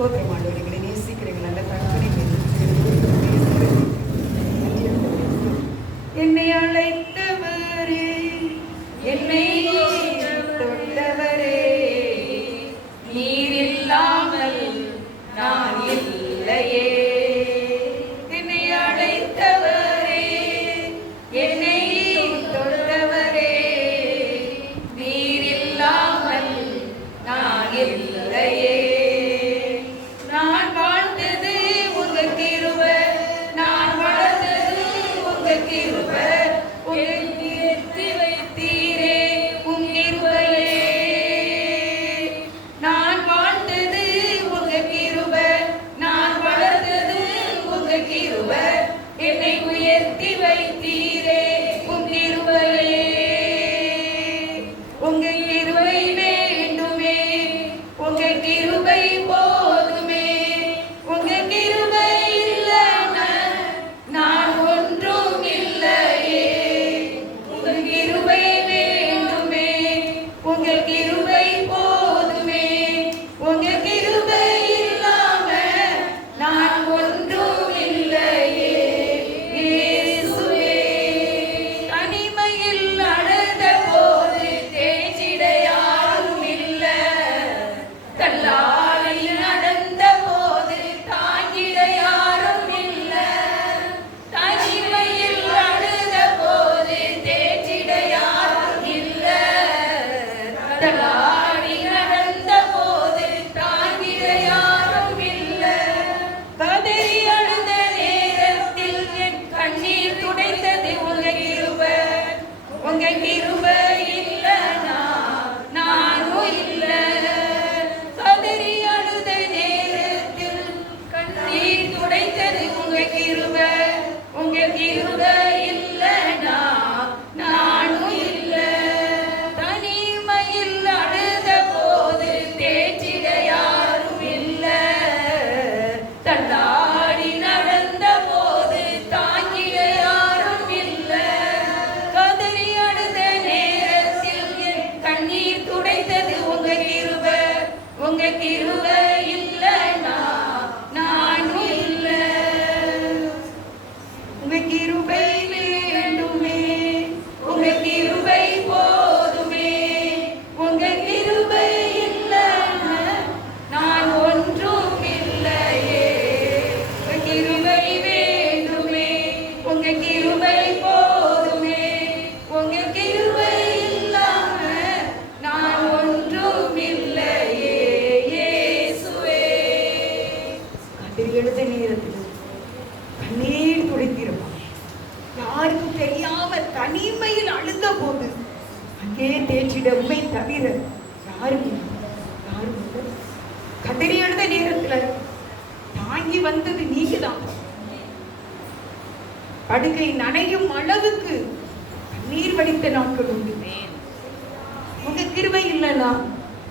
ஸ்தோத்திரம் ஆண்டவரே உங்க கிருப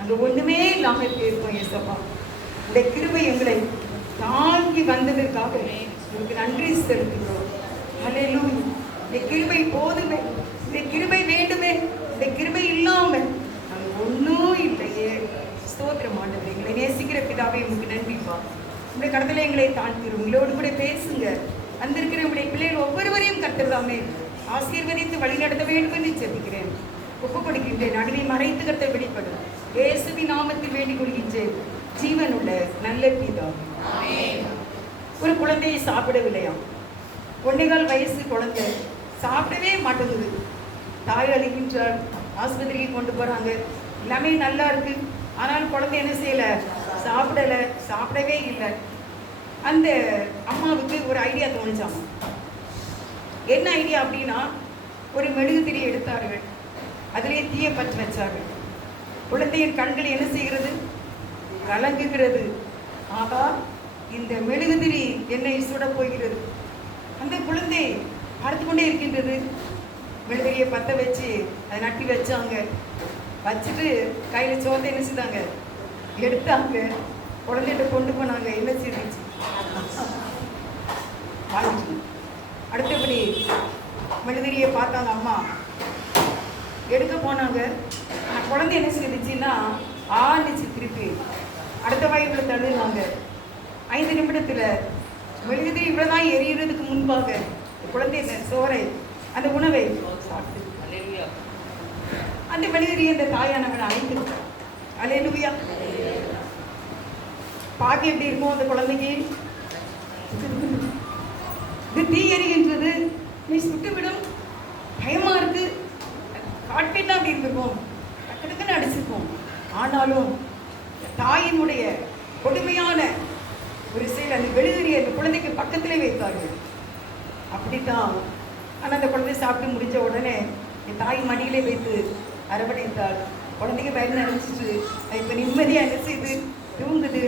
அங்க ஒண்ணுமே இல்லாமல் போயிருக்கோம் ஏசப்பா இந்த கிருபை எங்களை தாங்கி வந்ததற்காக உங்களுக்கு நன்றி செலுத்துகிறோம். அலையிலும் இந்த கிருபை போதுமே. இந்த கிருபை வேண்டுமே. இந்த கிருபை இல்லாமல் நாங்கள் ஒன்றும் இல்லையே. ஸ்தோத்திரம் எங்களை நேசிக்கிற பிதாவே உங்களுக்கு நன்றிப்பா இந்த கடத்துல எங்களை தாழ்த்திடும் உங்களோடு கூட பேசுங்க. வந்திருக்கிற உங்களுடைய பிள்ளைகள் ஒவ்வொருவரையும் கத்துறதாமே ஆசீர்வதித்து வழிநடத்த வேண்டும் என்று ஜெபிக்கிறேன் ஒப்பு கொடுக்கின்றேன் நடுவே மறைத்து கத்த வெளிப்படும். இயேசுவி நாமத்தில் வேண்டிக் கொள்கின்றேன் ஜீவனுள்ள நல்ல பிதா. ஒரு குழந்தையை சாப்பிடவில்லையாம் ஒன்னேகால் வயசு குழந்தை சாப்பிடவே மாட்டேங்குது. தாய் அழுகின்றார் ஆஸ்பத்திரிக்கு கொண்டு போறாங்க. எல்லாமே நல்லா இருக்கு. ஆனால் குழந்தை என்ன செய்யல? சாப்பிடல. சாப்பிடவே இல்லை. அந்த அம்மாவுக்கு ஒரு ஐடியா தோணுச்சாமா. என்ன ஐடியா அப்படின்னா ஒரு மெழுகுதிரி எடுத்தார்கள். அதிலே தீய பற்ற வச்சார்கள். குழந்தையின் கண்கள் என்ன செய்கிறது? கலங்குகிறது. ஆகா இந்த மெழுகுதிரி என்னை சுடப் போகிறது. அந்த குழந்தை பார்த்து கொண்டே இருக்கின்றது. மெழுகுதிரியை பற்ற வச்சு அதை நட்டி வச்சாங்க. வச்சுட்டு கையில் சோத்தை என்ன செய்தாங்க? எடுத்தாங்க. குழந்தைகிட்ட கொண்டு போனாங்க. என்ன செய்துச்சு? அடுத்தபடி மெழுகுதிரியை பார்த்தாங்க. அம்மா எடுக்க போனாங்க. ஆனால் குழந்தை என்ன செய்துச்சுன்னா ஆண்டுச்சு திருப்பி அடுத்த வாய்ப்புல தள்ளுனாங்க ஐந்து நிமிடத்துல மெழுகுதிரி இவ்வளவுதான் எரியறதுக்கு முன்பாக குழந்தை சோறை அந்த உணவை சாப்பிட்டு. அந்த மெழுகுதிரி அந்த தாயானவன் அழைத்திருக்கார் அலையலுவியா பார்க்க எப்படி இருக்கும் அந்த குழந்தைக்கு. இது தீ எரிகின்றது. நீ சுட்டுவிடும். பயமா இருக்கு. காட்பீட்லாம் டக்கு டக்குன்னு அடிச்சிருக்கும் ஆனாலும் தாயினுடைய கொடுமையான ஒரு செயல் அந்த வெளியேறிய அந்த குழந்தைக்கு பக்கத்திலே வைத்தார்கள். அப்படித்தான் ஆனால் அந்த குழந்தை சாப்பிட்டு முடிஞ்ச உடனே என் தாய் மடியிலே வைத்து அரவணைத்தாள். குழந்தைக்கு பயந்து நினைச்சிட்டு இப்போ நிம்மதியாக என்ன செய்யுது தூங்குது.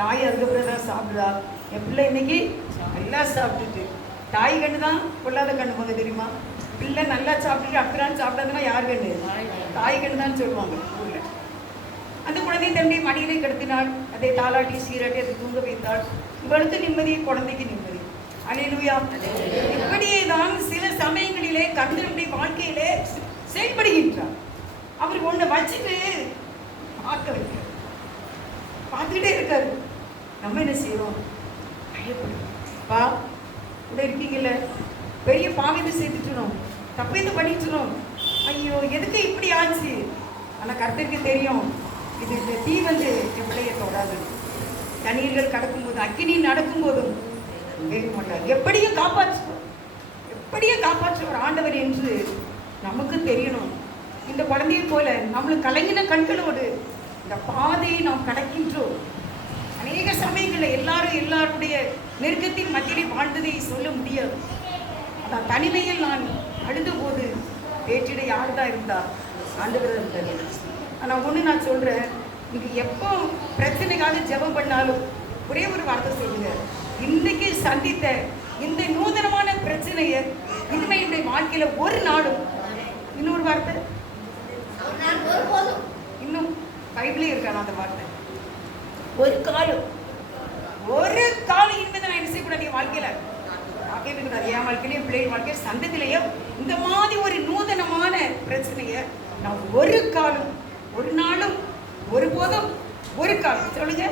தாய் அதுக்கப்புறம் தான் சாப்பிடுதா? என் பிள்ளை இன்னைக்கு நல்லா சாப்பிட்டுட்டு. தாய் கண்ணு தான் கொள்ளாத கண்ணு போங்க தெரியுமா? பிள்ளை நல்லா சாப்பிட்டுட்டு அக்கறான்னு சாப்பிடாதுன்னா யார் கண்ணு? தாய் கண்ணு தான் சொல்லுவாங்க ஊரில். அந்த குழந்தை தன்னை மடியிலே கிடத்தினாள். அதை தாளாட்டி சீராட்டி அதை தூங்க வைத்தாள். இவளுக்கு நிம்மதி குழந்தைக்கு நிம்மதி. அலையிலுயா. இப்படியே தான் சில சமயங்களிலே கர்த்தருடைய வாழ்க்கையிலே செயல்படுகின்றார். அவர் ஒன்றை வச்சுட்டு பார்க்க வைக்கிறார். பார்த்துக்கிட்டே இருக்காரு. நம்ம என்ன செய்யறோம்? பயப்படுறோம். பா கூட இருக்கீங்கல்ல? பெரிய பாவத்தை செய்துட்டோம் தப்பைந்து பண்ணிட்டுறோம் ஐயோ எதுக்கு இப்படி ஆச்சு? ஆனால் கருத்துக்கு தெரியும். இது இந்த தீ வந்து என் பிள்ளைய தொடாது. தண்ணீர்கள் கடக்கும்போது அக்கினி நடக்கும்போதும் போதும் மாட்டார் எப்படியும் காப்பாற்றுவார் எப்படியும் காப்பாற்றுவார் ஆண்டவர் என்று நமக்கு தெரியணும். இந்த குழந்தையை போல நம்மளுக்கு கலங்கின கண்களோடு இந்த பாதையை நாம் கடக்கின்றோம். அநேக சமயங்களில் எல்லாரும் எல்லாருடைய நெருக்கத்தின் மத்தியிலே வாழ்ந்ததை சொல்ல முடியாது. அதான் தனிமையில் நான் அழுதபோது வேற்றிட பேச்சிட யார் தான் இருந்தா? ஆண்டவர் இருந்தார் ஆனால் ஒன்று நான் சொல்கிறேன் நீங்கள் எப்போ பிரச்சனைக்காக ஜெபம் பண்ணாலும் ஒரே ஒரு வார்த்தை சொல்லுங்க. இன்னைக்கு சந்தித்த இந்த நூதனமான பிரச்சனையை இனிமே என்னுடைய வாழ்க்கையில ஒரு நாளும் இன்னொரு வார்த்தை? இன்னும் பைபிளே இருக்கான அந்த வார்த்தை. ஒரு காலம். ஒரு காலம் இனிமே நான் என்ன செய்யக்கூடாது வாழ்க்கையில? வாழ்க்கையில இருக்கிறது என் வாழ்க்கையிலையும் பிள்ளைகள் வாழ்க்கையில சந்தத்திலையும் இந்த மாதிரி ஒரு நூதனமான பிரச்சனையை நான் ஒரு காலம் ஒரு நாளும் ஒருபோதும் ஒரு காலம். சொல்லுங்க.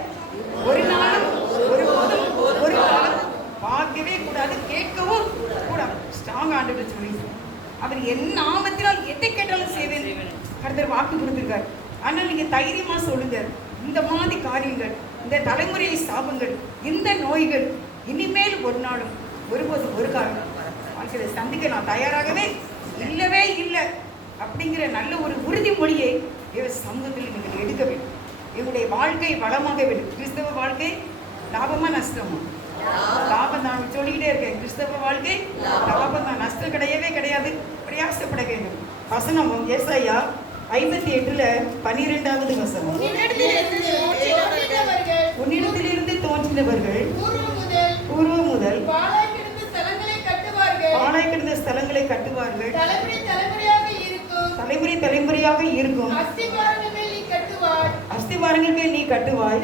ஒரு நாளும் ஒரு போதும் ஒரு காலம். பார்க்கவே கூடாது கேட்கவும் கூடாது. ஸ்ட்ராங் ஆண்டு சொல்லி. அவர் என் நாமத்தினால் எதை கேட்டாலும் செய்வேன். கருத்தர் வாக்கு கொடுத்திருக்கார். ஆனால் நீங்கள் தைரியமாக சொல்லுங்க. இந்த மாதிரி காரியங்கள் இந்த தலைமுறையை சாபங்கள் இந்த நோய்கள் இனிமேல் ஒரு நாளும் ஒருபோதும் ஒரு காரணம் வாழ்க்கையில சந்திக்க நான் தயாராகவே இல்லவே இல்லை அப்படிங்கிற நல்ல ஒரு உறுதிமொழியை சமூகத்தில் நீங்கள் எடுக்க வேண்டும். எங்களுடைய வாழ்க்கை வளமாக வேண்டும். கிறிஸ்தவ வாழ்க்கை லாபமா நஷ்டமா? லாபம் தான். சொல்லிக்கிட்டே இருக்கேன். கிறிஸ்தவ வாழ்க்கை லாபம் தான். நஷ்டம் கிடையவே கிடையாது. பிரயாசப்பட வேண்டும். வசனம் ஏசாயா ஐம்பத்தி எட்டுல பனிரெண்டாவது வசனம். உன்னிடத்திலிருந்து தோன்றினவர்கள் பூர்வ முதல் பாலாய் கிடந்த ஸ்தலங்களை கட்டுவார்கள் தலைமுறை தலைமுறையாக இருக்கும். அஸ்திவாரங்கள் மேல் நீ கட்டுவாய்.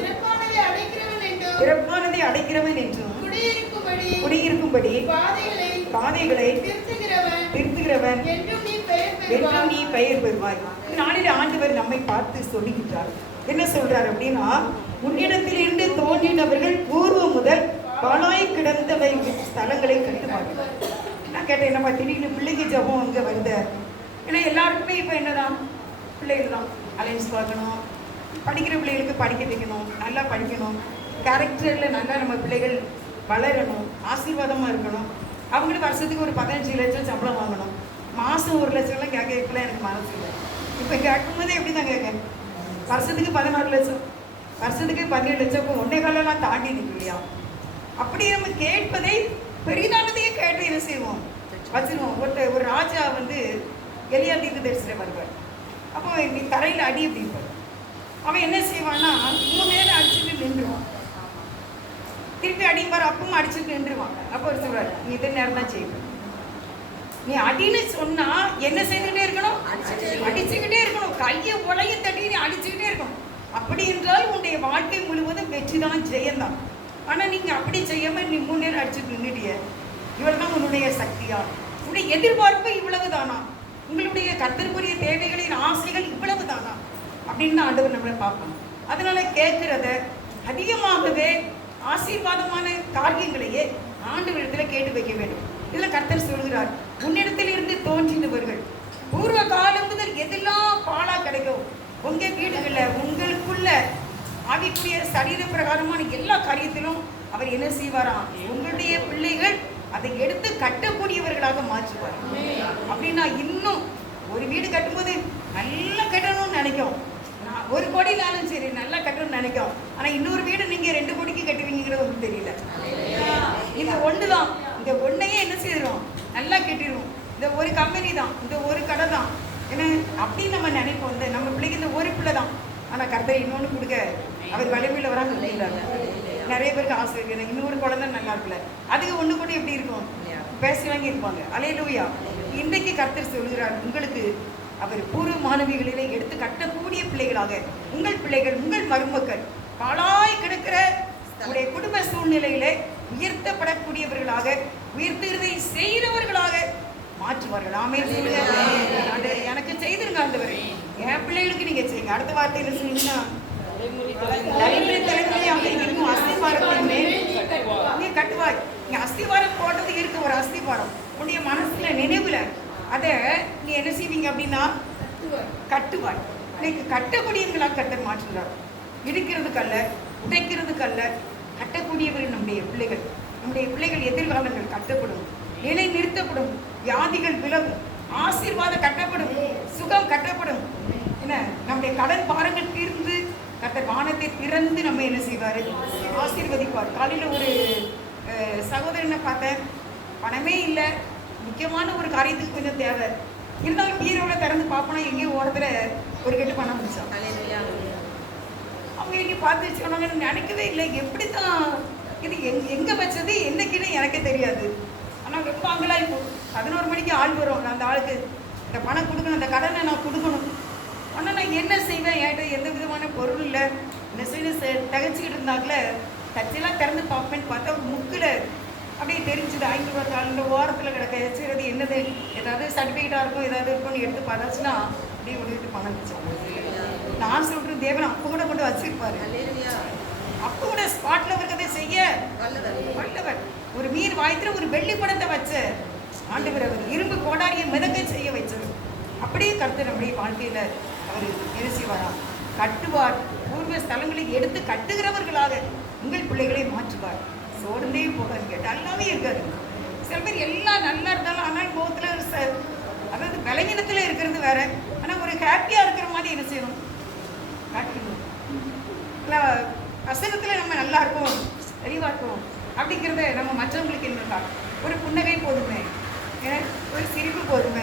பிறப்பானதை அடைக்கிறவன் என்றும். குடியிருக்கும்படி. பாதைகளை. திருத்துகிறவன். என்றும் நீ பெயர் பெறுவாய். நாளில் ஆண்டவர் நம்மை பார்த்து சொல்லுகின்றார். என்ன சொல்றார் அப்படின்னா உன்னிடத்திலிருந்து தோன்றினவர்கள் பூர்வ முதல் பாலாய் கிடந்தவை ஸ்தலங்களை கட்டுவார்கள். கேட்டேன் நம்ம திடீர்னு பிள்ளைக்கு ஜபம் இங்கே வருது. ஏன்னா எல்லாருக்குமே இப்போ என்னதான்? பிள்ளைகள் தான் அலைன்ஸ் பார்க்கணும். படிக்கிற பிள்ளைகளுக்கு படிக்க வைக்கணும். நல்லா படிக்கணும். கேரக்டரில் நல்லா நம்ம பிள்ளைகள் வளரணும். ஆசீர்வாதமாக இருக்கணும். அவங்களுக்கு வருஷத்துக்கு ஒரு பதினஞ்சு லட்சம் சம்பளம் வாங்கணும். மாதம் ஒரு லட்சம்லாம் கேட்க இப்போலாம் எனக்கு மனசு இல்லை. இப்போ கேட்கும்போதே எப்படி தான் கேட்க? வருஷத்துக்கு பதினாறு லட்சம். வருஷத்துக்கு பதினேழு லட்சம். இப்போ ஒன்றே காலெல்லாம் தாண்டி நிற்கும் இல்லையா அப்படி நம்ம கேட்பதை பெரிதானதையே கேட்டு என்ன செய்வோம்? வச்சிருவோம் ஒருத்த ஒரு ராஜா வந்து எலியா தீர்க்க தரிசனம் வருவார் அப்போ நீ தரையில் அடி அப்படிம்பார். அவன் என்ன செய்வான்னா மூணு நேரம் அடிச்சுட்டு நின்றுவான். திருப்பி அடிப்பார் அப்பவும் அடிச்சுட்டு நின்றுவாங்க அப்போ ஒரு சொல்றாரு நீ இதே நேரம் தான் செய்யணும் நீ அடின்னு சொன்னா என்ன செய்துக்கிட்டே இருக்கணும்? அடிச்சுக்கிட்டே இருக்கணும். கையை உலைய தட்டி நீ அடிச்சுக்கிட்டே இருக்கணும். அப்படி என்றால் உன்னுடைய வாழ்க்கை முழுவதும் வெற்றி தான் ஜெயந்தான் ஆனா நீங்க அப்படி செய்யாம நீ மூணு நேரம் அடிச்சுட்டு நின்றுட்டிய இவ்வளவுதான் உன்னுடைய சக்தியா உன்னுடைய எதிர்பார்ப்பு இவ்வளவு தானா உங்களுடைய கத்தற்குரிய தேவைகளின் ஆசைகள் இவ்வளவு தானா அப்படின்னு தான் ஆண்டவர் நம்மளை பார்க்கணும். அதனால கேட்கிறத அதிகமாகவே ஆசீர்வாதமான காரியங்களையே ஆண்டவரிடத்தில் கேட்டு வைக்க வேண்டும். இதில் கர்த்தர் சொல்கிறார் உன்னிடத்தில் இருந்து தோன்றினவர்கள் பூர்வ காலம் முதல் எதெல்லாம் பாலா கிடைக்கும் உங்க வீடுகளில் உங்களுக்குள்ள ஆவிக்குரிய சரீர பிரகாரமான எல்லா காரியத்திலும் அவர் என்ன செய்வாராம் உங்களுடைய பிள்ளைகள் அதை எடுத்து கட்டக்கூடியவர்களாக மாற்றுவார். அப்படின்னா இன்னும் ஒரு வீடு கட்டும்போது நல்லா கட்டணும்னு நினைக்கும். நான் ஒரு கோடினாலும் சரி நல்லா கட்டணும்னு நினைக்கும். ஆனா இன்னொரு வீடு நீங்க ரெண்டு கோடிக்கு கட்டுவீங்கிறது ஒன்றும் தெரியல. இந்த ஒன்று தான் இந்த ஒன்றையே என்ன செய்திடும் நல்லா கட்டிடுவோம் இந்த ஒரு கம்பெனி தான். இந்த ஒரு கடை தான். ஏன்னா அப்படின்னு நம்ம நினைப்போம். இந்த நம்ம பிள்ளைக்கு இந்த ஒரு பிள்ளை தான். ஆனால் கர்த்தர் இன்னொன்று கொடுக்க அவர் வலிமையில் வராங்க கொடுக்குறாங்க நிறைய பேருக்கு ஆசை இருக்கு. எனக்கு இன்னொரு குழந்தை நல்லா இருக்குல்ல. அதுக்கு ஒன்று கூட எப்படி இருக்கும்? பேசி வாங்கி இருப்பாங்க அலையலூயா இன்றைக்கு கர்த்தர் சொல்கிறார் உங்களுக்கு அவர் பூர்வ மாணவிகளிலே எடுத்து கட்டக்கூடிய பிள்ளைகளாக உங்கள் பிள்ளைகள் உங்கள் மருமக்கள் பாழாய் கிடக்கிற உடைய குடும்ப சூழ்நிலையிலே உயர்த்தப்படக்கூடியவர்களாக உயர்த்துகிறதை செய்கிறவர்களாக மாற்றுவார்கள். ஆமே எனக்கு செய்திருங்க ஆண்டவர். என் பிள்ளைகளுக்கு நீங்க செய்யுங்க. அடுத்த வார்த்தையில சொன்னீங்கன்னா தலைமுறை தலைமுறையாக இருக்கும் மேல். நீ கட்டுவாய். நீ அஸ்திவாரம் போட்டது இருக்கு ஒரு அஸ்திவாரம். உன்னுடைய மனசுல நினைவுல. அதை நீ என்ன செய்வீங்க அப்படின்னா கட்டுவாய். இன்னைக்கு கட்டக்கூடியவங்களா கட்டர் மாற்றுகிறார். இடிக்கிறதுக்கு அல்ல உடைக்கிறதுக்கு அல்ல கட்டக்கூடியவர்கள் நம்முடைய பிள்ளைகள். நம்முடைய பிள்ளைகள் எதிர்காலங்கள் கட்டப்படும். நிலை நிறுத்தப்படும். வியாதிகள் விலகும். ஆசீர்வாதம் கட்டப்படும். சுகம் கட்டப்படும். என்ன? நம்முடைய கடன் பாரங்கள் தீர் கர்த்தர் வானத்தை திறந்து நம்ம என்ன செய்வார்? ஆசீர்வதிப்பார். காலையில் ஒரு சகோதரனை பார்த்தேன். பணமே இல்லை. முக்கியமான ஒரு காரியத்துக்கு கொஞ்சம் தேவை. இருந்தாலும் பீரோவில் திறந்து பார்ப்போனா எங்கேயும் ஓரத்தில் ஒரு கெட்டு பணம் முடிச்சான் அவங்க இங்கே பார்த்து சொன்னாங்கன்னு நினைக்கவே இல்லை. எப்படி தான் இது எங் எங்கே வச்சது? என்னைக்குன்னு எனக்கே தெரியாது. ஆனால் ரொம்ப அங்கெல்லாம் இப்போ பதினோரு மணிக்கு ஆள் வரும் அந்த ஆளுக்கு இந்த பணம் கொடுக்கணும். அந்த கடனை நான் கொடுக்கணும். ஆனால் நான் என்ன செய்வேன்? என்கிட்ட எந்த விதமான பொருள் இல்லை. என்ன செ தகச்சிக்கிட்டு இருந்தாங்கள தச்செல்லாம் திறந்து பார்ப்பேன்னு பார்த்தா ஒரு முக்கில் அப்படியே தெரிஞ்சுது. ஐநூறுவா தாழ்ந்த ஓரத்தில் கிடக்க வச்சுக்கிறது என்னது? ஏதாவது சர்டிஃபிகேட்டாக இருக்கும் ஏதாவது இருக்கும்னு எடுத்து பார்த்தாச்சுன்னா அப்படியே விட்டு பணம் வச்சோம் நான் சொல்றேன் தேவன் அப்போ கூட கொண்டு வச்சிருப்பாரு. அப்போ கூட ஸ்பாட்டில் இருக்கிறதே செய்ய. வல்லவர். ஒரு மீன் வாய்த்துல ஒரு வெள்ளி படத்தை வச்ச ஆண்டு அவர் இரும்பு கோடாரியை மிதக்க செய்ய வச்சது அப்படியே கருத்து நம்முடைய வாழ்க்கையில் அவர் என்ன செய்வாரா கட்டுவார். பூர்வ ஸ்தலங்களை எடுத்து கட்டுகிறவர்களாக உங்கள் பிள்ளைகளை மாற்றுவார். சோர்ந்தே கேட்டால் எல்லாமே இருக்காது. சில பேர் எல்லாம் நல்லா இருந்தாலும் ஆனால் கோபத்தில் ச- அதாவது பலவீனத்துல இருக்கிறது வேற. ஆனால் ஒரு ஹாப்பியாக இருக்கிற மாதிரி என்ன செய்யணும்? காட்டணும் இல்லை வசனத்தில் நம்ம நல்லா இருக்கோம் தெளிவாக இருக்கோம் அப்படிங்கிறத நம்ம மற்றவங்களுக்கு என்ன ஒரு புன்னகை போதுமே. ஒரு சிரிப்பு போதுமே.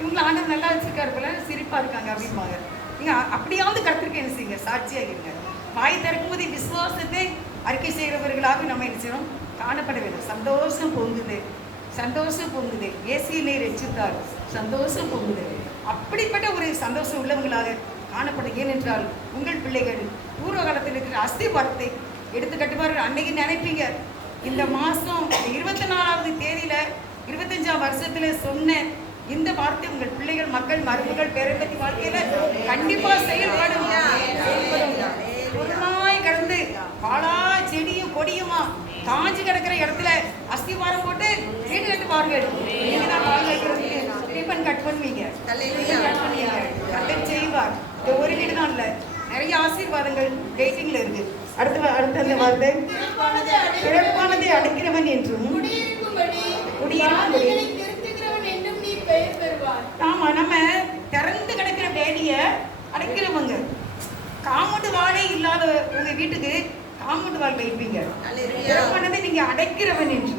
இவங்களை ஆண்டவர் நல்லா வச்சிருக்காரு போல சிரிப்பாக இருக்காங்க அப்படிம்பாங்க. நீங்கள் அப்படியாவது கருத்திருக்க என்ன செய்யுங்க? சாட்சியாக இருங்க. வாய் திறக்கும்போது விசுவாசத்தை அறிக்கை செய்கிறவர்களாக நம்ம என்ன செய்யணும்? காணப்பட வேண்டும். சந்தோஷம் பொங்குது. சந்தோஷம் பொங்குது. ஏசியிலே ரசித்தார் சந்தோஷம் பொங்குது. அப்படிப்பட்ட ஒரு சந்தோஷம் உள்ளவங்களாக காணப்படும். ஏனென்றால் உங்கள் பிள்ளைகள் பூர்வ காலத்தில் இருக்கிற அஸ்திபாரத்தை எடுத்து கட்டுவார்கள். அன்னைக்கு நினைப்பீங்க. இந்த மாதம் இருபத்தி நாலாவது தேதியில் இருபத்தஞ்சாம் வருஷத்தில் சொன்ன இந்த வார்த்தை உங்கள் பிள்ளைகள் மக்கள் மருமகள் பேரம்பத்தி வாழ்க்கையில கண்டிப்பா செயல்படும் நாய் கடந்து பாலா செடியும் கொடியுமா காஞ்சு கிடக்கிற இடத்துல அஸ்திவாரம் போட்டு வீடு கட்டு வைக்கிறதுக்கு ரிப்பன் கட் பண்ணுவீங்க. கட் பண்ணுவீங்க. கத்தர் செய்வார். இந்த ஒரு வீடு தான் இல்ல நிறைய ஆசீர்வாதங்கள் வெயிட்டிங்ல இருக்கு. அடுத்த அடுத்த அந்த வார்த்தை. பிறப்பானதை அடைக்கிறவன் என்றும் குடியிருக்கும்படி ஆமா நம்ம திறந்து கிடக்கிற வேலிய அடைக்கிறவங்க. காம்பவுண்டு வாழை இல்லாத உங்க வீட்டுக்கு காம்பவுண்டு வால் வைப்பீங்க. பிறப்பானதை நீங்க அடைக்கிறவன் என்று.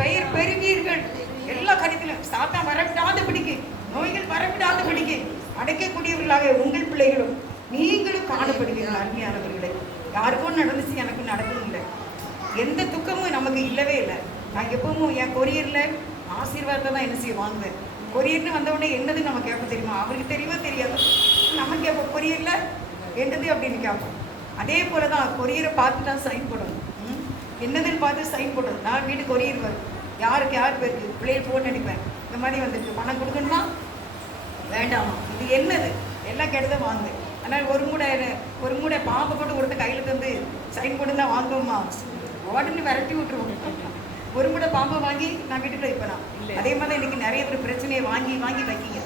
பெயர் பெறுவீர்கள். எல்லா காரியத்திலும் சாத்தா வரவிடாதபடிக்கு நோய்கள் வரவிடாதபடிக்கு அடைக்கக்கூடியவர்களாக உங்கள் பிள்ளைகளும் நீங்களும் காணப்படுவீர்கள் அருமையானவர்களே. யாருக்கும் நடந்துச்சு எனக்கு நடக்கணும் இல்லை. எந்த துக்கமும் நமக்கு இல்லவே இல்லை. நான் எப்பவும் என் கொரியரில் ஆசீர்வாதத்தை தான் என்ன செய்ய வாங்குவேன். கொரியர்னு வந்தவொடனே என்னது நம்ம கேட்போம் தெரியுமா? அவருக்கு தெரியுமா தெரியாது. நம்ம கேட்போம் கொரியரில் என்னது? அப்படின்னு கேட்போம். அதே போல தான் கொரியரை பார்த்து தான் சைன் போடணும். ம்? என்னதுன்னு பார்த்து சைன் போடணும். நான் வீடு கொரியர் வரும். யாருக்கு யார் பேருக்கு? பிள்ளைகள் ஃபோன் அடிப்பேன் இந்த மாதிரி வந்துருக்கு. பணம் கொடுக்கணுமா? வேண்டாமா. இது என்னது? எல்லாம் கெடுத வாங்கு ஆனால் ஒரு மூடை ஒரு மூடை பாம்பை போட்டு கொடுத்த கையில் தந்து சைன் போட்டு தான் வாங்குவோமா? உடனே விரட்டி விட்டுருவோம். ஒரு மூடை பாம்பை வாங்கி நான் வீட்டுக்குள்ள வைப்பேன். அதே மாதிரி இன்னைக்கு நிறைய பேர் பிரச்சனையை வாங்கி வாங்கி வைக்கிங்க.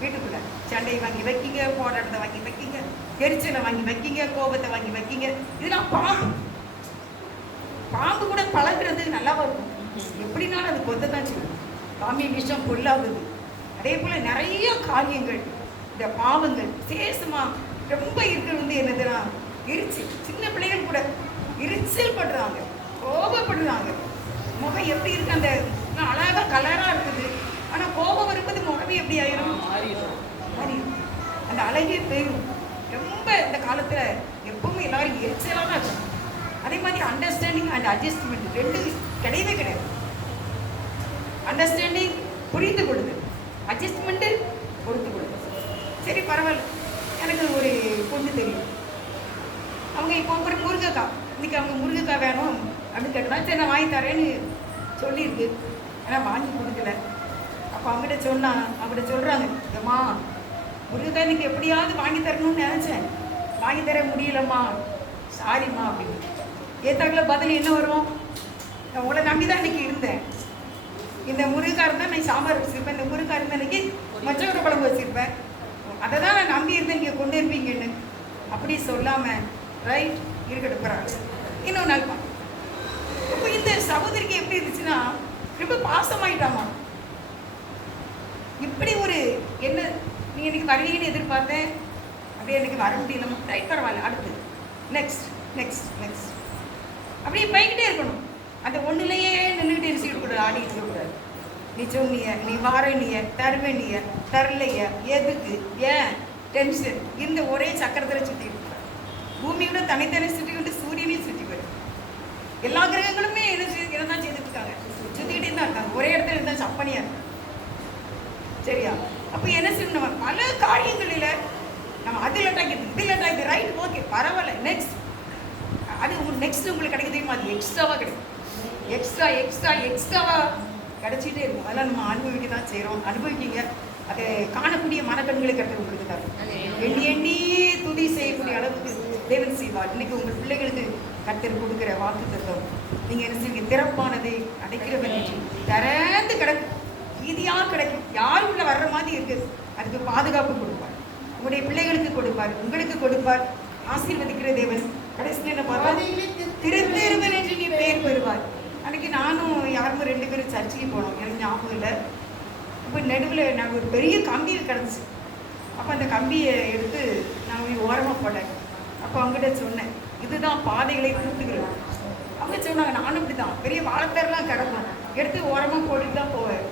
வீட்டுக்குள்ள சண்டையை வாங்கி வைக்கிங்க போராட்டத்தை வாங்கி வைக்கிங்க எரிச்சலை வாங்கி வைக்கிங்க கோபத்தை வாங்கி வைக்கிங்க. இதெல்லாம் பாம்பு. பாம்பு கூட பழகுறது நல்லா இருக்கும். எப்படினாலும் அது கொத்த தான் செய்யும். பாம்பி விஷம் பொல்லாதது. அதே போல நிறைய காரியங்கள் இந்த பாவங்கள் சேசமா ரொம்ப இருக்கிறது வந்து என்னதுன்னா எரிச்சல். சின்ன பிள்ளைகள் கூட எரிச்சல் படுறாங்க கோபப்படுறாங்க. முகம் எப்படி இருக்கு அந்த இன்னும் அழகா கலரா இருக்குது. ஆனா கோபம் வரும்போது முகமே எப்படி ஆயிரும்? மாறிடும். மாறி அந்த அழகே போயிடும் ரொம்ப இந்த காலத்துல எப்பவுமே எல்லாரும் எரிச்சலாக தான் இருக்காங்க. அதே மாதிரி அண்டர்ஸ்டாண்டிங் அண்ட் அட்ஜஸ்ட்மெண்ட் ரெண்டு கிடையவே கிடையாது. அண்டர்ஸ்டாண்டிங் புரிந்து கொள்ளுது. அட்ஜஸ்ட்மெண்ட்டு பொறுத்து கொள்ளுது. சரி பரவாயில்ல. எனக்கு ஒரு பொண்ணு தெரியும். அவங்க இப்போ ஒரு முருங்கைக்காய் இன்னைக்கு அவங்க முருங்கைக்காய் வேணும் அப்படின்னு கேட்டா சரி நான் வாங்கி தரேன்னு சொல்லியிருக்கு. ஆனால் வாங்கி கொடுக்கல. அப்போ அவங்ககிட்ட சொன்னா அவங்ககிட்ட சொல்கிறாங்க ஏம்மா முருங்கைக்காய் இன்றைக்கி எப்படியாவது வாங்கி தரணும்னு நினச்சேன். வாங்கி தர முடியலம்மா. சாரிம்மா அப்படின்னு. ஏத்தாக்கில் பதில் என்ன வரும்? நான் உங்களை நம்பி தான் இன்னைக்கு இருந்தேன். இந்த முருங்கைக்காய் இருந்தால் நான் சாம்பார் வச்சுருப்பேன். இந்த முருங்கைக்காய் இருந்தால் இன்றைக்கி மச்சவர குழம்பு வச்சிருப்பேன். அதை தான் நான் நம்பி இருந்தேன் நீங்கள் கொண்டு இருப்பீங்கன்னு. அப்படி சொல்லாமல் ரைட் இருக்கட்டும் பரவாயில்ல. இன்னொரு நாள் பா இப்போ இந்த சகோதரிக்கு எப்படி இருந்துச்சுன்னா ரொம்ப பாசமாயிட்டாமா? இப்படி ஒரு என்ன நீ இன்றைக்கி வருவீங்கன்னு எதிர்பார்த்தேன் அப்படியே எனக்கு வர முடியலமா ரைட் பரவாயில்ல அடுத்து. நெக்ஸ்ட் நெக்ஸ்ட் நெக்ஸ்ட் அப்படியே போய்கிட்டே இருக்கணும். அந்த ஒன்றுலையே நின்றுக்கிட்டு இருக்கக்கூடாது ஆடிட்டு இருக்கக்கூடாது நீ நீ வாரணிய தருமணிய தரலைய? எதுக்கு? ஏன்? டென்ஷன் இந்த ஒரே சக்கரத்தில் சுற்றிட்டு பூமியோட தனித்தனி சுற்றி கொண்டு சூரியனையும் சுற்றி வரும். எல்லா கிரகங்களுமே செய்து என்ன தான் செய்துட்டு இருக்காங்க சுற்றிக்கிட்டே தான் இருக்காங்க. ஒரே இடத்துல இருந்தால் சப்பனியா இருக்கும் சரியா? அப்போ என்ன செய்யணும் நம்ம பல காரியங்களில் நம்ம அதில் அட்டாக் இதில் அட்டாக் ரைட் ஓகே பரவாயில்ல. நெக்ஸ்ட் அது நெக்ஸ்ட் உங்களுக்கு கிடைக்க தெரியுமா? அது எக்ஸ்ட்ராவாக கிடைக்கும். எக்ஸ்ட்ரா எக்ஸ்ட்ரா எக்ஸ்ட்ராவாக கிடைச்சிட்டே இருக்கும். அதெல்லாம் நம்ம அனுபவிக்க தான் செய்கிறோம் அனுபவிக்கிங்க. அதை காணக்கூடிய மனக்கண்களை கட்ட உங்களுக்கு தரும் எண்ணி எண்ணி துதி செய்யக்கூடிய அளவுக்கு தேவன் செய்வார். இன்னைக்கு உங்கள் பிள்ளைகளுக்கு கத்தர் கொடுக்குற வாக்கு தத்துவம். நீங்கள் என்ன செய்வீங்க? திறப்பானதை அடைக்கிறவன் திறந்து கிடக்கும். ஈதியாக கிடைக்கும். யாரும் உள்ள வர்ற மாதிரி இருக்குது அதுக்கு பாதுகாப்பு கொடுப்பார். உங்களுடைய பிள்ளைகளுக்கு கொடுப்பார். உங்களுக்கு கொடுப்பார். ஆசீர்வதிக்கிற தேவன். கடைசியில் என்ன பார்த்தா திரு- திருத்தேர்வன் என்று நீ பெயர் பெறுவார். அன்னைக்கு நானும் யாருமே ரெண்டு பேரும் சர்ச்சுக்கு போனோம். எனக்கு ஞாபகம் இல்லை. இப்போ நடுவில் நாங்கள் ஒரு பெரிய கம்பி கிடந்துச்சு. அப்போ அந்த கம்பியை எடுத்து நான் ஓரமாக போட்டேன். அப்போ அவங்ககிட்ட சொன்னேன் இதுதான் பாதைகளை கூட்டுகிறது அவங்க சொன்னாங்க நானும் இப்படி தான் பெரிய வாழைத்தரெல்லாம் கிடக்கும். எடுத்து ஓரமாக போட்டுட்டு தான் போவேன்.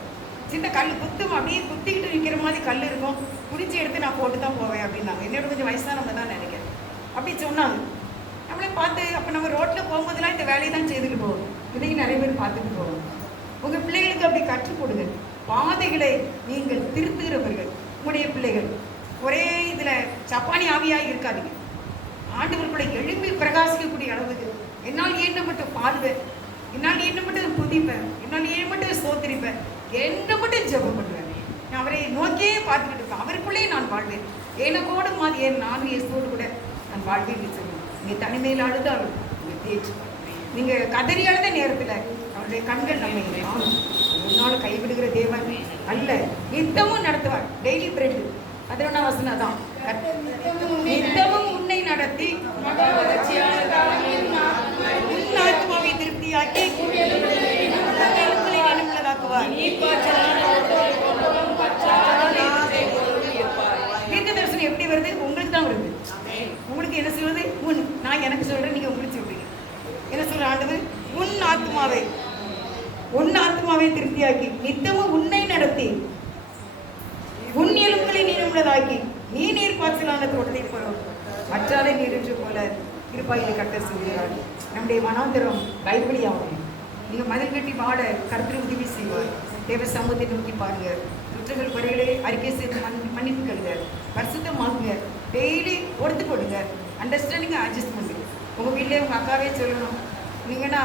சின்ன கல் குத்தும் அப்படியே குத்திக்கிட்டு நிற்கிற மாதிரி கல் இருக்கும். குடிச்சு எடுத்து நான் போட்டு தான் போவேன் அப்படின்னாங்க. என்னோட கொஞ்சம் வயசானவங்க தான் நினைக்கிறேன். அப்படி சொன்னாங்க. நம்மளே பார்த்து அப்போ நம்ம ரோட்டில் போகும்போதெல்லாம் இந்த வேலையை தான் செய்துட்டு போவோம். இதையும் நிறைய பேர் பார்த்துட்டு போவோம். உங்கள் பிள்ளைகளுக்கு அப்படி கற்றுக் கொடுங்க. பாதைகளை நீங்கள் திருத்துகிறவர்கள். உங்களுடைய பிள்ளைகள். ஒரே இதில் சப்பானி ஆவியாக இருக்காதீங்க. ஆண்டவர்களை எழுப்பி பிரகாசிக்கக்கூடிய அளவுக்கு. என்னால் என்ன மட்டும் பாடுவேன் என்னால் என்ன மட்டும் புதிப்பேன் என்னால் ஏன் மட்டும் சோத்திரிப்பேன் என்ன மட்டும் ஜெபம் பண்ணுவேன். நான் அவரை நோக்கியே பார்த்துக்கிட்டு இருப்பேன் அவருக்குள்ளேயே நான் வாழ்வேன். கூட மாதிரி ஏன் நான் இயேசுவோடு கூட நான் வாழ்வேன் சொல்லுவேன். நீங்கள் தனிமையில் அழுதாலும் நீங்கள் தேய்ச்சி நீங்கள் கதறி அழுத நேரத்தில் அவருடைய கண்கள் நம்மை காணும். ஒரு நாள் கைவிடுகிற தேவன் அல்ல. யுத்தமும் நடத்துவார். டெய்லி பிரெட் பதினொன்னா வசனம் தான் கர்த்தர் நித்தமும் உன்னை நடத்தி உன் ஆத்மாவை திருப்தியாக்கி உங்களை நினைவுள்ளதாக்குவார் தீர்க்க தரிசனம் எப்படி வருது? உங்களுக்கு தான் வருது. உங்களுக்கு என்ன சொல்றது? உன் நான் எனக்கு சொல்கிறேன் நீங்கள் உங்களுக்கு சொல்றீங்க. என்ன சொல்கிற ஆண்டவர்? உன் ஆத்மாவை உன் ஆத்மாவை திருப்தியாக்கி நித்தமும் உன்னை நடத்தி உன் எலும்புகளை நீளமுள்ளதாக்கி நீ நீர் பாய்ச்சலான தோட்டத்தை போறோம் அற்றாலை நீரின்று போல இருப்பாயில் கட்ட சொல்கிறார். நம்முடைய மனாந்திரம் பைபிளியாகும் நீங்கள் மதில் கட்டி பாட கருத்தில் உதவி செய்வார். தேவ சமூகத்தை நோக்கி பாருங்க குற்றங்கள் குறைகளை அறிக்கை செய்து மன் மன்னிப்பு கழுங்க பரிசுத்தமாகுங்க டெய்லி ஒடுத்து கொடுங்க அண்டர்ஸ்டாண்டிங் அட்ஜஸ்ட் பண்ணுங்க உங்கள் வீட்டிலே உங்கள் அக்காவே சொல்லணும். நீங்கன்னா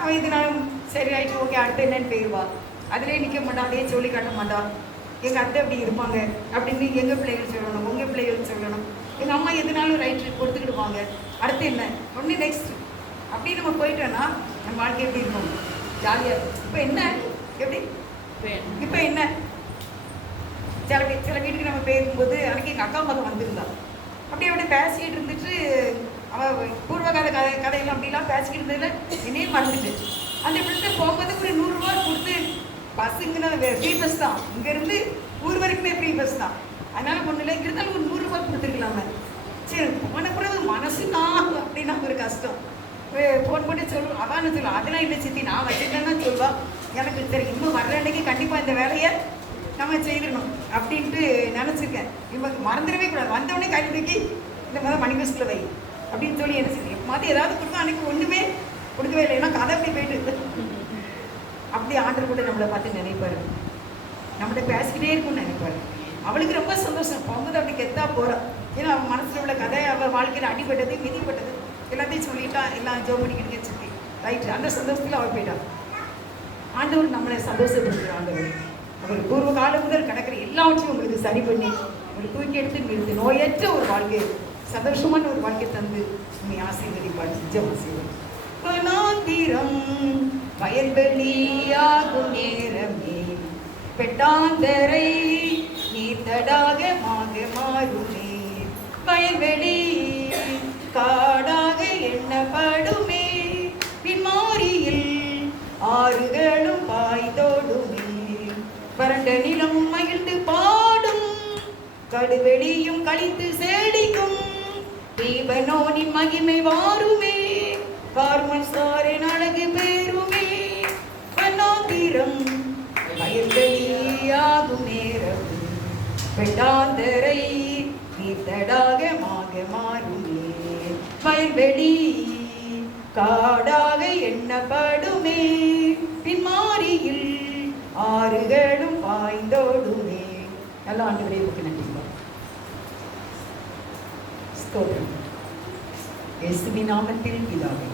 அவன் இதனாலும் சரி ஆயிட்டு ஓகே அடுத்து என்னன்னு போயிடுவா அதிலே நிற்க மாட்டான் அதே சொல்லி காட்ட மாட்டான் எங்கள் அத்தை அப்படி இருப்பாங்க அப்படின்னு எங்கள் பிள்ளைகள் சொல்லணும் உங்கள் பிள்ளைகள் சொல்லணும். எங்கள் அம்மா எதுனாலும் ரைட்டு கொடுத்துக்கிடுவாங்க. அடுத்து என்ன? ஒன்று நெக்ஸ்ட் அப்படி நம்ம போயிட்டோன்னா நம்ம வாழ்க்கை எப்படி இருக்கும்? ஜாலியாக இருக்கும். இப்போ என்ன? எப்படி? இப்போ என்ன? சில வீ சில வீட்டுக்கு நம்ம போயிருக்கும்போது அன்னைக்கு எங்கள் அக்கா மகன் வந்திருந்தா. அப்படியே அப்படியே பேசிக்கிட்டு இருந்துட்டு அவள் பூர்வகால கதை கதையெல்லாம் அப்படிலாம் பேசிக்கிட்டு இருந்ததில் என்னையும் மறந்துட்டு அந்த பிள்ளை போகும்போது ஒரு நூறுரூவா கொடுத்து பஸ்ஸுங்கன்னா ஃப்ரீ பஸ் தான். இங்கேருந்து ஊர் வரைக்குமே ஃப்ரீ பஸ் தான். அதனால் ஒன்றும் இல்லை இருந்தாலும் ஒரு நூறுரூவா கொடுத்துருக்கலாமே சரி போன கூட மனசு நான் அப்படின்னா ஒரு கஷ்டம். ஃபோன் பண்ணி சொல்லுவோம் அதான் சொல்லுவோம் அதெல்லாம் இல்லை சித்தி நான் வச்சுட்டேன்னா சொல்லுவாள் எனக்கு சரி இன்னும் வர்ற அன்னைக்கு கண்டிப்பாக இந்த வேலையை நம்ம செய்திடணும் அப்படின்ட்டு நினச்சிருக்கேன். இவங்க மறந்துடவே கூடாது. வந்தவொடனே கை தூக்கி இந்த மாதிரி மணிபஸ்ல வை. அப்படின்னு சொல்லி என்ன செய்யுங்க மாதிரி ஏதாவது கொடுத்தா அன்னைக்கு ஒன்றுமே கொடுக்கவே இல்லை. ஏன்னா கதை அப்படி போயிட்டு அப்படி ஆண்டர் கூட நம்மளை பார்த்து நினைப்பாரு. நம்மகிட்ட பேசிக்கிட்டே இருக்கும்னு நினைப்பாரு. அவளுக்கு ரொம்ப சந்தோஷம். போகும்போது அப்படி கெத்தா போகிறான் ஏன்னா அவன் மனசில் உள்ள கதை அவள் வாழ்க்கையில் அடிபட்டது மிதிப்பட்டது எல்லாத்தையும் சொல்லிட்டான் எல்லாம் ஜோ பண்ணிக்கிட்டு சொல்லி ரைட் அந்த சந்தோஷத்தில் அவள் போயிட்டான் ஆண்டவர் நம்மளை சந்தோஷப்படுத்துகிற ஆண்டவர். அவர் பூர்வ காலம் முதல் கிடக்கிற எல்லாவற்றையும் உங்களுக்கு சரி பண்ணி உங்களுக்கு தூக்கி எடுத்து நிறுத்து நோயற்ற ஒரு வாழ்க்கை சந்தோஷமான ஒரு வாழ்க்கை தந்து உண்மை ஆசீர்வதிப்பார். நிஜம் ஆசீர்வதி வனாந்திரம் வயல்வெளியாகும் நேரமே. பெட்டாந்தரை நீர்த்தடாக மாக மாறுமே. வயல்வெளி காடாக எண்ணப்படுமே. பின்மாரியில் ஆறுகளும் பாய்தோடுமே வறண்ட நிலம் மகிழ்ந்து பாடும். கடுவெளியும் கழித்து சேடிக்கும். தீபனோனின் மகிமை வாருமே. பார்மன் சாரின் அழகு பேர் நேரம் வயல்வெளியாகும் நேரம். வெட்டாந்தரை நீர்த்தடாக மாறுமே. வயல்வெளி காடாக எண்ணப்படுமே. பின்மாரியில் ஆறுகளும் பாய்ந்தோடுமே. நல்ல ஆண்டு விரைவுக்கு நன்றிப்பா ஸ்தோத்திரம். இயேசுவின் நாமத்தில் இதாகும்